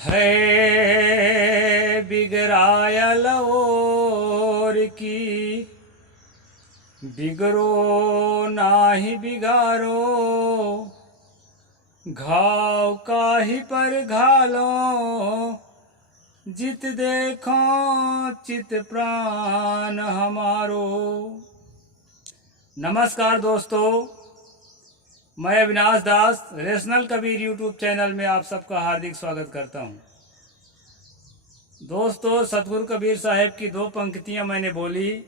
है बिगड़ायल और की, बिगड़ो नाही बिगारो, घाव काहि पर घालो, जित देखो चित प्राण हमारो। नमस्कार दोस्तों, मैं अविनाश दास रेशनल कबीर यूट्यूब चैनल में आप सबका हार्दिक स्वागत करता हूं। दोस्तों, सतगुरु कबीर साहब की दो पंक्तियां मैंने बोली,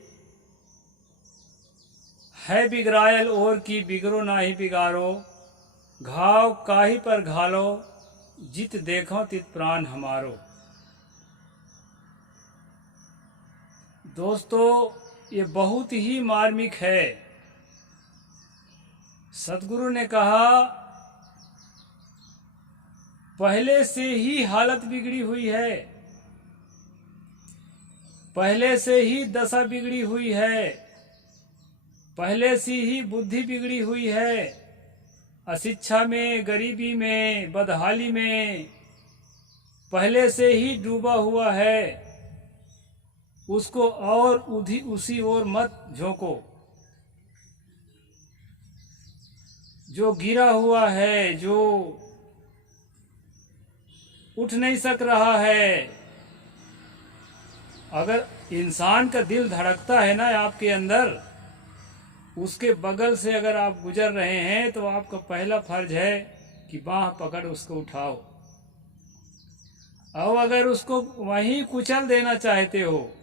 है बिगड़ायल और की, बिगड़ो नाही बिगारो, घाव काहि पर घालो, जित देखो तित प्राण हमारो। दोस्तों, ये बहुत ही मार्मिक है। सतगुरु ने कहा, पहले से ही हालत बिगड़ी हुई है, पहले से ही दशा बिगड़ी हुई है, पहले से ही बुद्धि बिगड़ी हुई है। अशिक्षा में, गरीबी में, बदहाली में पहले से ही डूबा हुआ है। उसको और उसी ओर मत झोंको। जो गिरा हुआ है, जो उठ नहीं सक रहा है, अगर इंसान का दिल धड़कता है ना आपके अंदर, उसके बगल से अगर आप गुजर रहे हैं तो आपका पहला फर्ज है कि बाह पकड़ उसको उठाओ। और अगर उसको वहीं कुचल देना चाहते हो,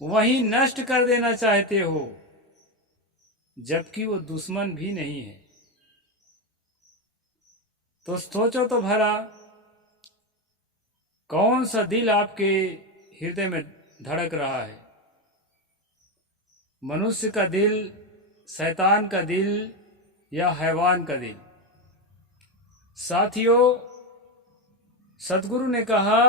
वहीं नष्ट कर देना चाहते हो, जबकि वो दुश्मन भी नहीं है, तो सोचो तो भरा, कौन सा दिल आपके हृदय में धड़क रहा है? मनुष्य का दिल, शैतान का दिल या हैवान का दिल? साथियों, सतगुरु ने कहा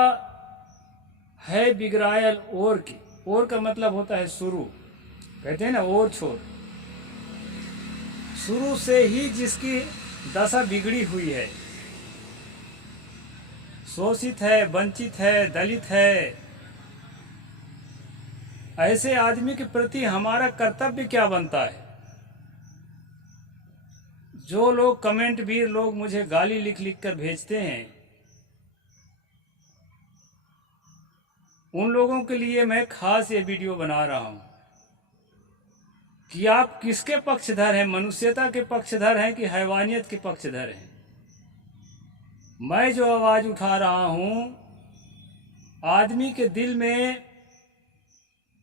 है बिगड़ायल और की। और का मतलब होता है शुरू, कहते हैं ना और छोर। शुरू से ही जिसकी दशा बिगड़ी हुई है, शोषित है, वंचित है, दलित है, ऐसे आदमी के प्रति हमारा कर्तव्य क्या बनता है? जो लोग कमेंट भी लोग मुझे गाली लिख लिख कर भेजते हैं, उन लोगों के लिए मैं खास ये वीडियो बना रहा हूं कि आप किसके पक्षधर हैं, मनुष्यता के पक्षधर हैं कि हैवानियत के पक्षधर हैं। मैं जो आवाज उठा रहा हूं, आदमी के दिल में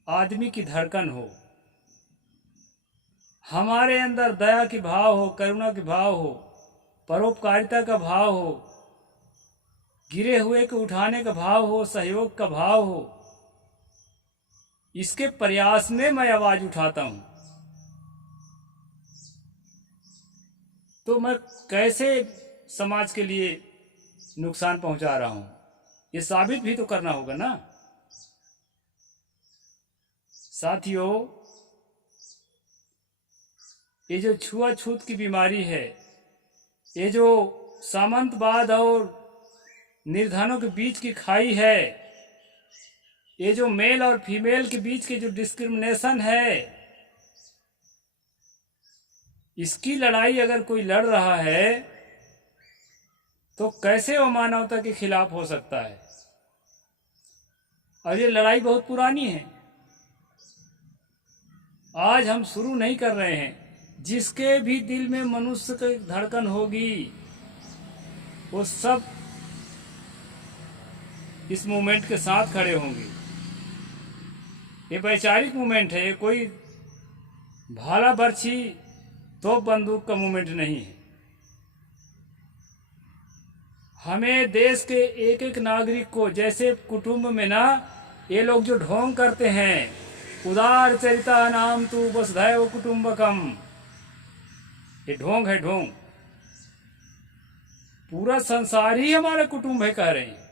आदमी की धड़कन हो, हमारे अंदर दया की भाव हो, करुणा की भाव हो, परोपकारिता का भाव हो, गिरे हुए को उठाने का भाव हो, सहयोग का भाव हो। इसके प्रयास में मैं आवाज उठाता हूं। तो मैं कैसे समाज के लिए नुकसान पहुंचा रहा हूं, ये साबित भी तो करना होगा ना। साथियों, ये जो छुआछूत की बीमारी है, ये जो सामंतवाद और निर्धनों के बीच की खाई है, ये जो मेल और फीमेल के बीच की जो डिस्क्रिमिनेशन है, इसकी लड़ाई अगर कोई लड़ रहा है तो कैसे वो मानवता के खिलाफ हो सकता है? और ये लड़ाई बहुत पुरानी है, आज हम शुरू नहीं कर रहे हैं। जिसके भी दिल में मनुष्य की धड़कन होगी, वो सब इस मूवमेंट के साथ खड़े होंगे। ये वैचारिक मूवमेंट है, ये कोई भाला बर्छी तो बंदूक का मूवमेंट नहीं है। हमें देश के एक एक नागरिक को, जैसे कुटुंब में ना ये लोग जो ढोंग करते हैं, उदार चरिता नाम तू वसुधैव कुटुंबकम, ये ढोंग है, ढोंग। पूरा संसार ही हमारा कुटुंब है कह रहे हैं,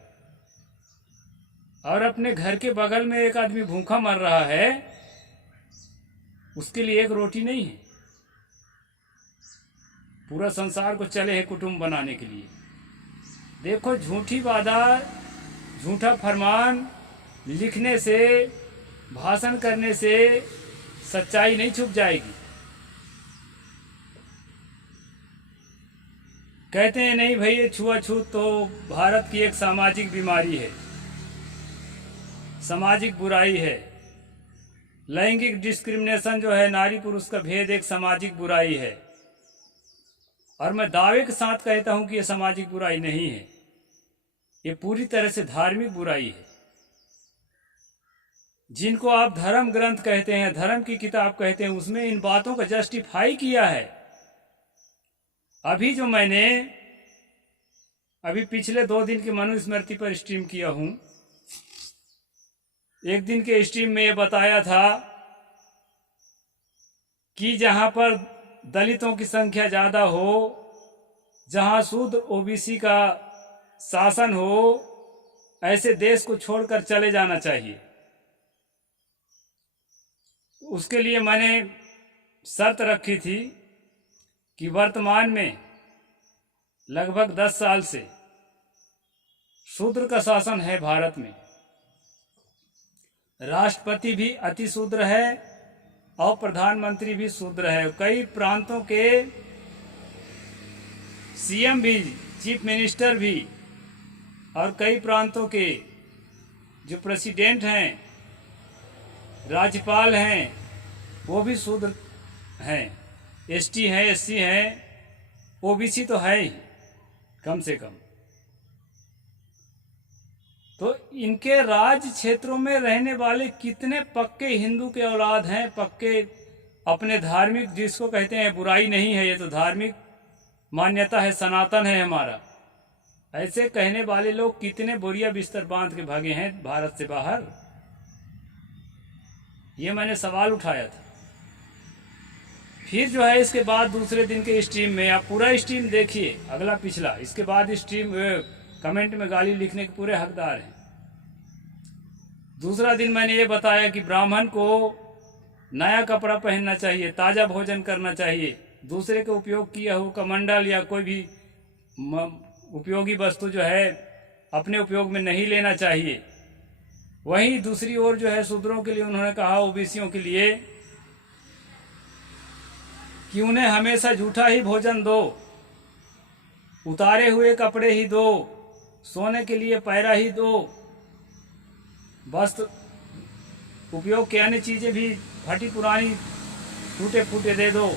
और अपने घर के बगल में एक आदमी भूखा मर रहा है, उसके लिए एक रोटी नहीं है। पूरा संसार को चले हैं कुटुंब बनाने के लिए। देखो, झूठी वादा झूठा फरमान लिखने से, भाषण करने से सच्चाई नहीं छुप जाएगी। कहते हैं नहीं भाई ये छुआछूत तो भारत की एक सामाजिक बीमारी है, सामाजिक बुराई है। लैंगिक डिस्क्रिमिनेशन जो है, नारी पुरुष का भेद एक सामाजिक बुराई है। और मैं दावे के साथ कहता हूं कि ये सामाजिक बुराई नहीं है, ये पूरी तरह से धार्मिक बुराई है। जिनको आप धर्म ग्रंथ कहते हैं, धर्म की किताब कहते हैं, उसमें इन बातों का जस्टिफाई किया है। अभी जो मैंने पिछले 2 दिन की मनुस्मृति पर स्ट्रीम किया हूं, एक दिन के स्ट्रीम में ये बताया था कि जहां पर दलितों की संख्या ज्यादा हो, जहां शूद्र ओबीसी का शासन हो, ऐसे देश को छोड़कर चले जाना चाहिए। उसके लिए मैंने शर्त रखी थी कि वर्तमान में लगभग 10 साल से शूद्र का शासन है भारत में। राष्ट्रपति भी अति शूद्र है और प्रधानमंत्री भी शूद्र है। कई प्रांतों के सीएम भी, चीफ मिनिस्टर भी, और कई प्रांतों के जो प्रेसिडेंट हैं, राज्यपाल हैं, वो भी शूद्र हैं। एसटी हैं, एससी हैं, ओबीसी तो है ही कम से कम। तो इनके राज्य क्षेत्रों में रहने वाले कितने पक्के हिंदू के औलाद हैं, पक्के अपने धार्मिक, जिसको कहते हैं बुराई नहीं है, ये तो धार्मिक मान्यता है, सनातन है हमारा। ऐसे कहने वाले लोग कितने बोरिया बिस्तर बांध के भागे हैं भारत से बाहर, ये मैंने सवाल उठाया था। फिर जो है इसके बाद दूसरे दिन के स्ट्रीम में, आप पूरा स्ट्रीम देखिए, अगला पिछला, इसके बाद स्ट्रीम कमेंट में गाली लिखने के पूरे हकदार हैं। दूसरा दिन मैंने ये बताया कि ब्राह्मण को नया कपड़ा पहनना चाहिए, ताज़ा भोजन करना चाहिए, दूसरे के उपयोग किया हुआ कमंडल या कोई भी उपयोगी वस्तु जो है अपने उपयोग में नहीं लेना चाहिए। वहीं दूसरी ओर जो है शूद्रों के लिए उन्होंने कहा, ओबीसियों के लिए, कि उन्हें हमेशा झूठा ही भोजन दो, उतारे हुए कपड़े ही दो, सोने के लिए पैरा ही दो, वस्त्र उपयोग के अन्य चीजें भी फटी पुरानी टूटे फूटे दे दो।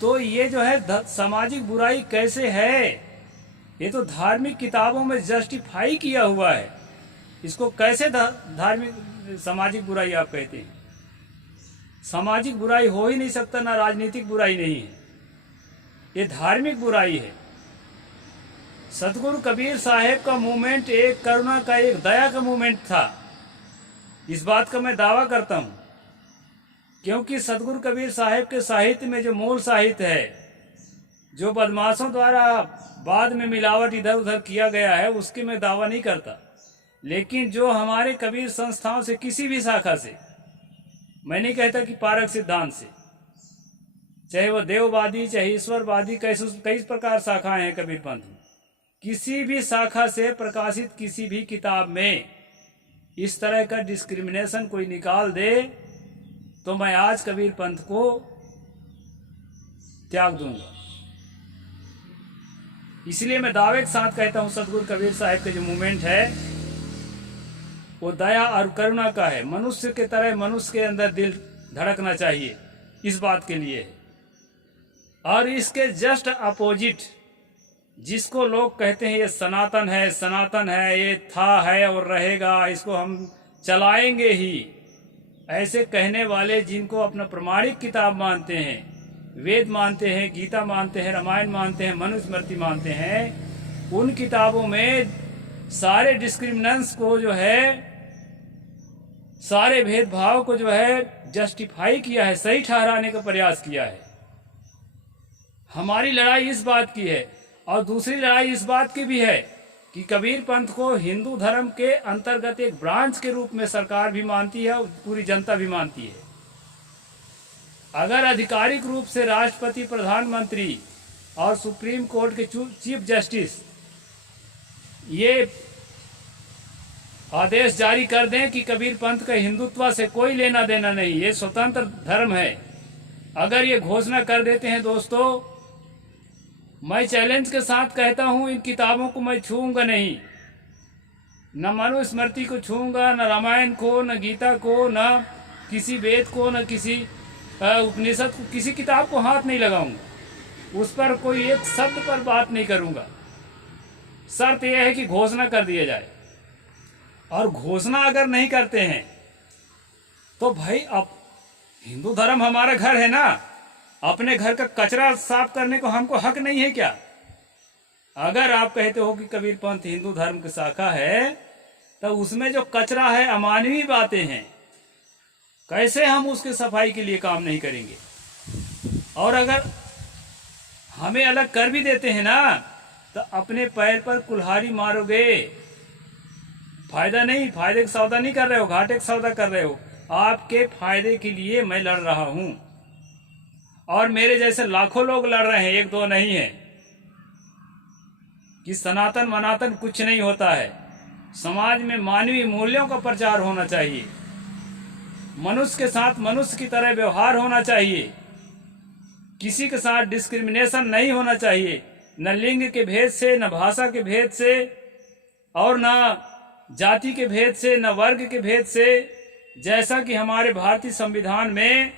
तो ये जो है सामाजिक बुराई कैसे है, ये तो धार्मिक किताबों में जस्टिफाई किया हुआ है। इसको कैसे धार्मिक सामाजिक बुराई आप कहते हैं? सामाजिक बुराई हो ही नहीं सकता, ना राजनीतिक बुराई नहीं है, ये धार्मिक बुराई है। सतगुरु कबीर साहेब का मूवमेंट एक करुणा का, एक दया का मूवमेंट था। इस बात का मैं दावा करता हूं, क्योंकि सतगुरु कबीर साहेब के साहित्य में जो मूल साहित्य है, जो बदमाशों द्वारा बाद में मिलावट इधर उधर किया गया है, उसके मैं दावा नहीं करता। लेकिन जो हमारे कबीर संस्थाओं से, किसी भी शाखा से, मैं नहीं कहता कि पारक सिद्धांत से, चाहे वो देववादी, चाहे ईश्वरवादी, कई प्रकार शाखाएं हैं कबीर पंथ में, किसी भी शाखा से प्रकाशित किसी भी किताब में इस तरह का डिस्क्रिमिनेशन कोई निकाल दे तो मैं आज कबीर पंथ को त्याग दूंगा। इसलिए मैं दावे के साथ कहता हूं, सतगुरु कबीर साहिब का जो मूवमेंट है वो दया और करुणा का है। मनुष्य के तरह मनुष्य के अंदर दिल धड़कना चाहिए, इस बात के लिए है। और इसके जस्ट अपोजिट, जिसको लोग कहते हैं ये सनातन है, सनातन है, ये था, है और रहेगा, इसको हम चलाएंगे ही, ऐसे कहने वाले, जिनको अपना प्रमाणिक किताब मानते हैं, वेद मानते हैं, गीता मानते हैं, रामायण मानते हैं, मनुस्मृति मानते हैं, उन किताबों में सारे डिस्क्रिमिनेंस को जो है, सारे भेदभाव को जो है जस्टिफाई किया है, सही ठहराने का प्रयास किया है। हमारी लड़ाई इस बात की है, और दूसरी लड़ाई इस बात की भी है कि कबीर पंथ को हिंदू धर्म के अंतर्गत एक ब्रांच के रूप में सरकार भी मानती है और पूरी जनता भी मानती है। अगर आधिकारिक रूप से राष्ट्रपति, प्रधानमंत्री और सुप्रीम कोर्ट के चीफ जस्टिस ये आदेश जारी कर दें कि कबीर पंथ का हिंदुत्व से कोई लेना देना नहीं, ये स्वतंत्र धर्म है। अगर ये घोषणा कर देते हैं दोस्तों, मैं चैलेंज के साथ कहता हूं, इन किताबों को मैं छूऊंगा नहीं, न मनुस्मृति को छूऊंगा, न रामायण को, न गीता को, न किसी वेद को, न किसी उपनिषद को, किसी किताब को हाथ नहीं लगाऊंगा, उस पर कोई एक शब्द पर बात नहीं करूंगा। शर्त यह है कि घोषणा कर दिया जाए। और घोषणा अगर नहीं करते हैं तो भाई, अब हिंदू धर्म हमारा घर है ना, अपने घर का कचरा साफ करने को हमको हक नहीं है क्या? अगर आप कहते हो कि कबीर पंथ हिंदू धर्म की शाखा है, तो उसमें जो कचरा है, अमानवीय बातें हैं, कैसे हम उसके सफाई के लिए काम नहीं करेंगे? और अगर हमें अलग कर भी देते हैं ना, तो अपने पैर पर कुल्हाड़ी मारोगे, फायदा नहीं, फायदे का सौदा नहीं कर रहे हो, घाटे का सौदा कर रहे हो। आपके फायदे के लिए मैं लड़ रहा हूं, और मेरे जैसे लाखों लोग लड़ रहे हैं, एक दो नहीं है। कि सनातन मनातन कुछ नहीं होता है। समाज में मानवीय मूल्यों का प्रचार होना चाहिए, मनुष्य के साथ मनुष्य की तरह व्यवहार होना चाहिए, किसी के साथ डिस्क्रिमिनेशन नहीं होना चाहिए, न लिंग के भेद से, न भाषा के भेद से, और न जाति के भेद से, न वर्ग के भेद से। जैसा कि हमारे भारतीय संविधान में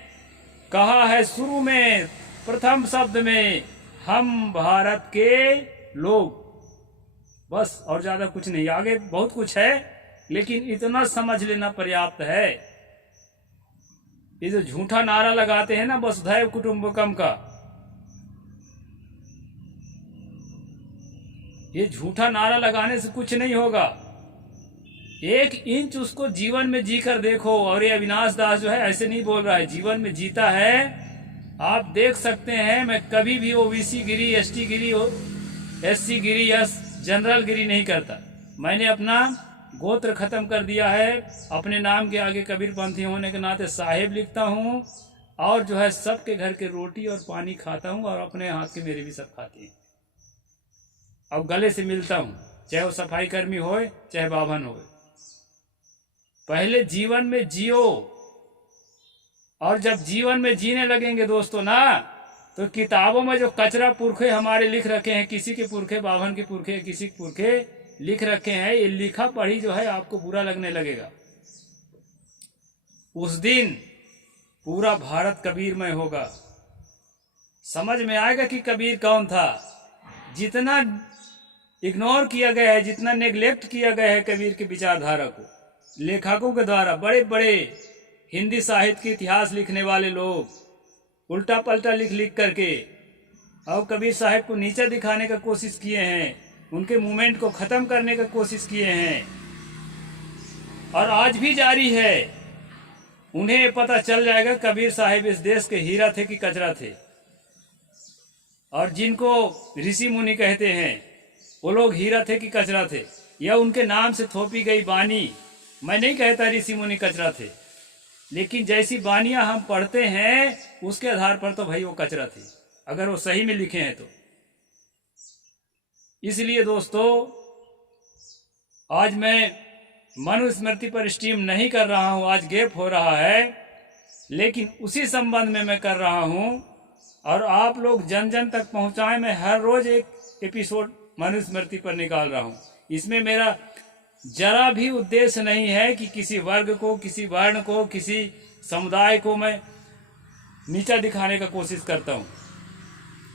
कहा है शुरू में, प्रथम शब्द में, हम भारत के लोग, बस, और ज्यादा कुछ नहीं। आगे बहुत कुछ है, लेकिन इतना समझ लेना पर्याप्त है। ये जो झूठा नारा लगाते हैं ना वसुधैव कुटुंबकम का, ये झूठा नारा लगाने से कुछ नहीं होगा। 1 इंच उसको जीवन में जी कर देखो। और ये अविनाश दास जो है ऐसे नहीं बोल रहा है, जीवन में जीता है। आप देख सकते हैं, मैं कभी भी ओबीसी गिरी, एसटी गिरी, एससी गिरी या जनरल गिरी नहीं करता। मैंने अपना गोत्र खत्म कर दिया है। अपने नाम के आगे कबीर पंथी होने के नाते साहेब लिखता हूँ, और जो है सबके घर के रोटी और पानी खाता हूँ, और अपने हाथ के मेरे भी सब खाते हैं। और गले से मिलता हूँ, चाहे वो सफाई कर्मी हो, चाहे बाभन हो। पहले जीवन में जियो, और जब जीवन में जीने लगेंगे दोस्तों ना, तो किताबों में जो कचरा पुरखे हमारे लिख रखे हैं, किसी के पुरखे, बाभन के पुरखे, किसी के पुरखे लिख रखे हैं, ये लिखा पढ़ी जो है आपको बुरा लगने लगेगा। उस दिन पूरा भारत कबीरमय होगा। समझ में आएगा कि कबीर कौन था। जितना इग्नोर किया गया है, जितना नेग्लेक्ट किया गया है कबीर की विचारधारा को लेखकों के द्वारा, बड़े बड़े हिंदी साहित्य के इतिहास लिखने वाले लोग उल्टा पलटा लिख लिख करके और कबीर साहब को नीचे दिखाने का कोशिश किए हैं, उनके मूवमेंट को खत्म करने का कोशिश किए हैं, और आज भी जारी है। उन्हें पता चल जाएगा कबीर साहब इस देश के हीरा थे कि कचरा थे। और जिनको ऋषि मुनि कहते हैं, वो लोग हीरा थे कि कचरा थे, या उनके नाम से थोपी गई बानी। मैं नहीं कहता ऋषि मुनि कचरा थे, लेकिन जैसी बानियां हम पढ़ते हैं उसके आधार पर तो भाई वो कचरा थी, अगर वो सही में लिखे हैं तो। इसलिए दोस्तों, आज मैं मनुस्मृति पर स्ट्रीम नहीं कर रहा हूं, आज गैप हो रहा है, लेकिन उसी संबंध में मैं कर रहा हूं, और आप लोग जन जन तक पहुंचाएं। मैं हर रोज एक एपिसोड मनुस्मृति पर निकाल रहा हूं। इसमें मेरा जरा भी उद्देश्य नहीं है कि किसी वर्ग को, किसी वर्ण को, किसी समुदाय को मैं नीचा दिखाने का कोशिश करता हूं।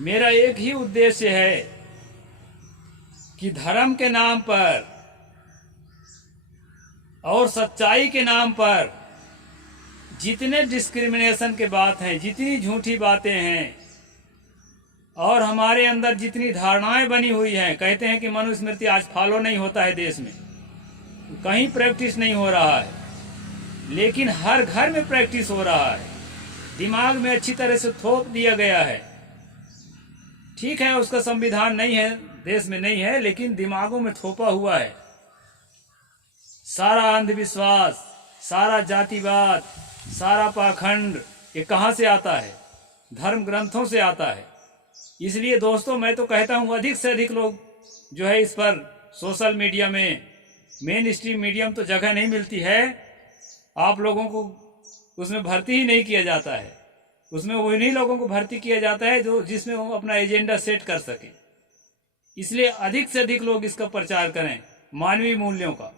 मेरा एक ही उद्देश्य है कि धर्म के नाम पर और सच्चाई के नाम पर जितने डिस्क्रिमिनेशन के बात हैं, जितनी झूठी बातें हैं, और हमारे अंदर जितनी धारणाएं बनी हुई हैं, कहते हैं कि मनुस्मृति आज फॉलो नहीं होता है देश में, कहीं प्रैक्टिस नहीं हो रहा है, लेकिन हर घर में प्रैक्टिस हो रहा है। दिमाग में अच्छी तरह से थोप दिया गया है। ठीक है, उसका संविधान नहीं है, देश में नहीं है, लेकिन दिमागों में थोपा हुआ है। सारा अंधविश्वास, सारा जातिवाद, सारा पाखंड, ये कहाँ से आता है? धर्म ग्रंथों से आता है। इसलिए दोस्तों, मैं तो कहता हूँ अधिक से अधिक लोग जो है इस पर सोशल मीडिया में मेन स्ट्रीम मीडियम तो जगह नहीं मिलती है, आप लोगों को उसमें भर्ती ही नहीं किया जाता है। उसमें उन्हीं लोगों को भर्ती किया जाता है जो जिसमें वो अपना एजेंडा सेट कर सके। इसलिए अधिक से अधिक लोग इसका प्रचार करें, मानवीय मूल्यों का।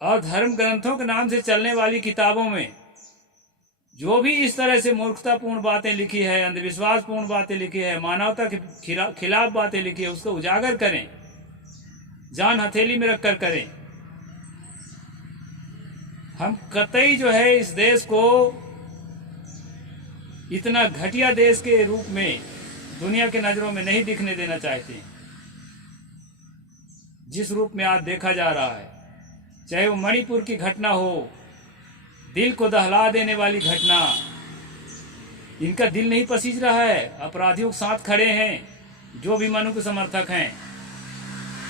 और धर्म ग्रंथों के नाम से चलने वाली किताबों में जो भी इस तरह से मूर्खतापूर्ण बातें लिखी है, अंधविश्वासपूर्ण बातें लिखी है, मानवता के खिलाफ बातें लिखी है, उसको उजागर करें, जान हथेली में रखकर करें। हम कतई जो है इस देश को इतना घटिया देश के रूप में दुनिया के नजरों में नहीं दिखने देना चाहते, जिस रूप में आज देखा जा रहा है। चाहे वो मणिपुर की घटना हो, दिल को दहला देने वाली घटना, इनका दिल नहीं पसीज रहा है। अपराधियों के साथ खड़े हैं जो भी मनु के समर्थक हैं,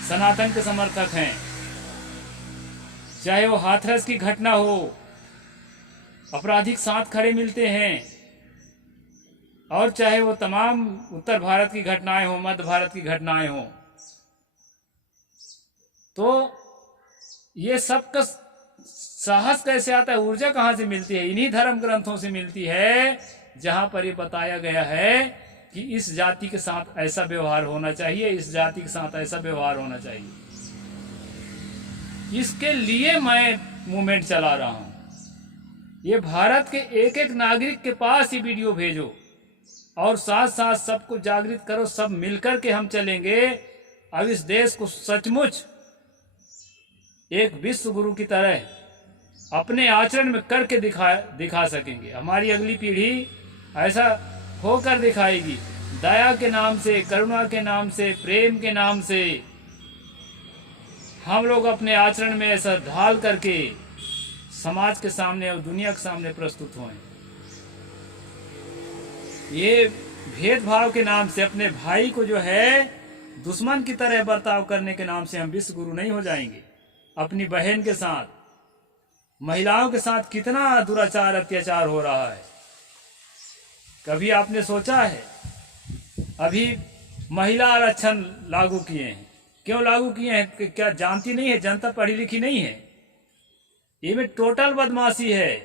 सनातन के समर्थक हैं। चाहे वो हाथरस की घटना हो, अपराधिक साथ खड़े मिलते हैं। और चाहे वो तमाम उत्तर भारत की घटनाएं हो, मध्य भारत की घटनाएं हो, तो ये सब का साहस कैसे आता है, ऊर्जा कहाँ से मिलती है? इन्हीं धर्म ग्रंथों से मिलती है, जहां पर ये बताया गया है कि इस जाति के साथ ऐसा व्यवहार होना चाहिए, इस जाति के साथ ऐसा व्यवहार होना चाहिए। इसके लिए मैं मूवमेंट चला रहा हूं। ये भारत के एक एक नागरिक के पास ये वीडियो भेजो और साथ साथ सबको जागृत करो। सब मिलकर के हम चलेंगे। अब इस देश को सचमुच एक विश्व गुरु की तरह अपने आचरण में करके दिखा सकेंगे। हमारी अगली पीढ़ी ऐसा होकर दिखाएगी, दया के नाम से, करुणा के नाम से, प्रेम के नाम से हम लोग अपने आचरण में ऐसा ढाल करके समाज के सामने और दुनिया के सामने प्रस्तुत हों। ये भेदभाव के नाम से अपने भाई को जो है दुश्मन की तरह बर्ताव करने के नाम से हम विश्व गुरु नहीं हो जाएंगे। अपनी बहन के साथ, महिलाओं के साथ कितना दुराचार अत्याचार हो रहा है, कभी आपने सोचा है? अभी महिला आरक्षण लागू किए हैं। क्यों लागू किए हैं? क्या जानती नहीं है जनता, पढ़ी लिखी नहीं है? ये में टोटल बदमाशी है।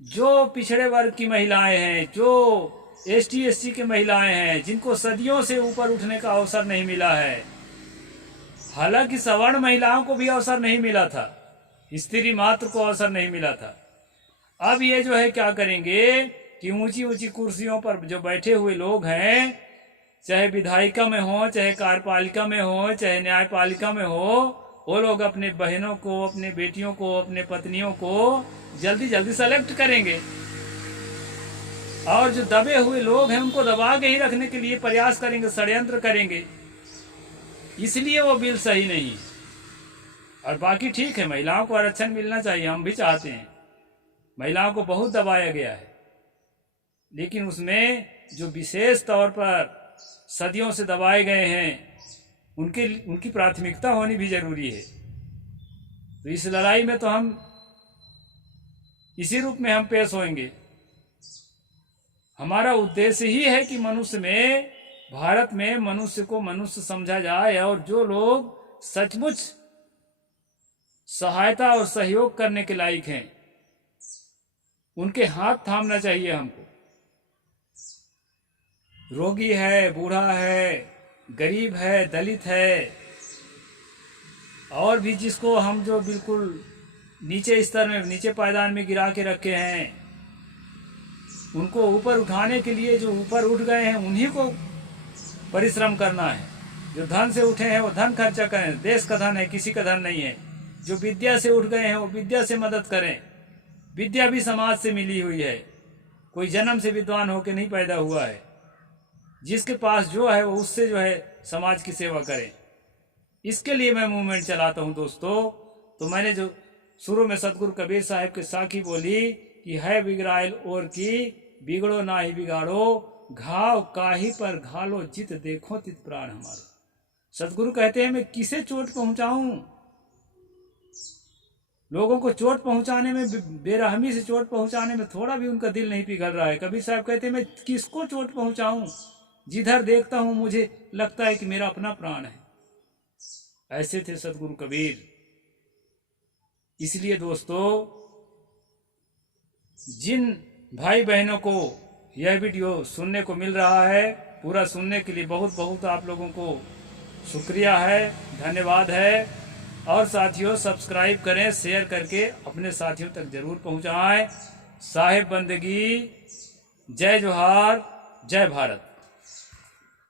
जो पिछड़े वर्ग की महिलाएं हैं, जो एसटी एससी की महिलाएं हैं, जिनको सदियों से ऊपर उठने का अवसर नहीं मिला है, हालांकि सवर्ण महिलाओं को भी अवसर नहीं मिला था, स्त्री मात्र को अवसर नहीं मिला था। अब ये जो है क्या करेंगे कि ऊंची ऊंची कुर्सियों पर जो बैठे हुए लोग हैं, चाहे विधायिका में हो, चाहे कार्यपालिका में हो, चाहे न्यायपालिका में हो, वो लोग अपने बहनों को, अपने बेटियों को, अपने पत्नियों को जल्दी जल्दी सेलेक्ट करेंगे। और जो दबे हुए लोग हैं उनको दबा के ही रखने के लिए प्रयास करेंगे, षड्यंत्र करेंगे। इसलिए वो बिल सही नहीं। और बाकी ठीक है, महिलाओं को आरक्षण मिलना चाहिए, हम भी चाहते हैं। महिलाओं को बहुत दबाया गया है, लेकिन उसमें जो विशेष तौर पर सदियों से दबाए गए हैं, उनकी प्राथमिकता होनी भी जरूरी है। तो इस लड़ाई में तो हम इसी रूप में हम पेश होंगे। हमारा उद्देश्य ही है कि मनुष्य में, भारत में मनुष्य को मनुष्य समझा जाए, और जो लोग सचमुच सहायता और सहयोग करने के लायक हैं उनके हाथ थामना चाहिए हमको। रोगी है, बूढ़ा है, गरीब है, दलित है, और भी जिसको हम जो बिल्कुल नीचे स्तर में, नीचे पायदान में गिरा के रखे हैं, उनको ऊपर उठाने के लिए जो ऊपर उठ गए हैं उन्हीं को परिश्रम करना है। जो धन से उठे हैं वो धन खर्चा करें, देश का धन है, किसी का धन नहीं है। जो विद्या से उठ गए हैं वो विद्या से मदद करें। विद्या भी समाज से मिली हुई है, कोई जन्म से विद्वान होकर नहीं पैदा हुआ है। जिसके पास जो है वो उससे जो है समाज की सेवा करें। इसके लिए मैं मूवमेंट चलाता हूँ दोस्तों। तो मैंने जो शुरू में सतगुरु कबीर साहब के साखी बोली कि है बिगड़ाइल और की बिगड़ो ना ही बिगाड़ो, घाव काहे पर घालो जित देखो तित प्राण हमारो। सतगुरु कहते हैं मैं किसे चोट पहुंचाऊं? लोगों को चोट पहुंचाने में, बेरहमी से चोट पहुंचाने में थोड़ा भी उनका दिल नहीं पिघल रहा है। कबीर साहब कहते हैं मैं किसको चोट पहुंचाऊं? जिधर देखता हूं मुझे लगता है कि मेरा अपना प्राण है। ऐसे थे सतगुरु कबीर। इसलिए दोस्तों, जिन भाई बहनों को यह वीडियो सुनने को मिल रहा है, पूरा सुनने के लिए बहुत बहुत आप लोगों को शुक्रिया है, धन्यवाद है। और साथियों, सब्सक्राइब करें, शेयर करके अपने साथियों तक जरूर पहुंचाएं। साहिब बंदगी, जय जोहार, जय भारत।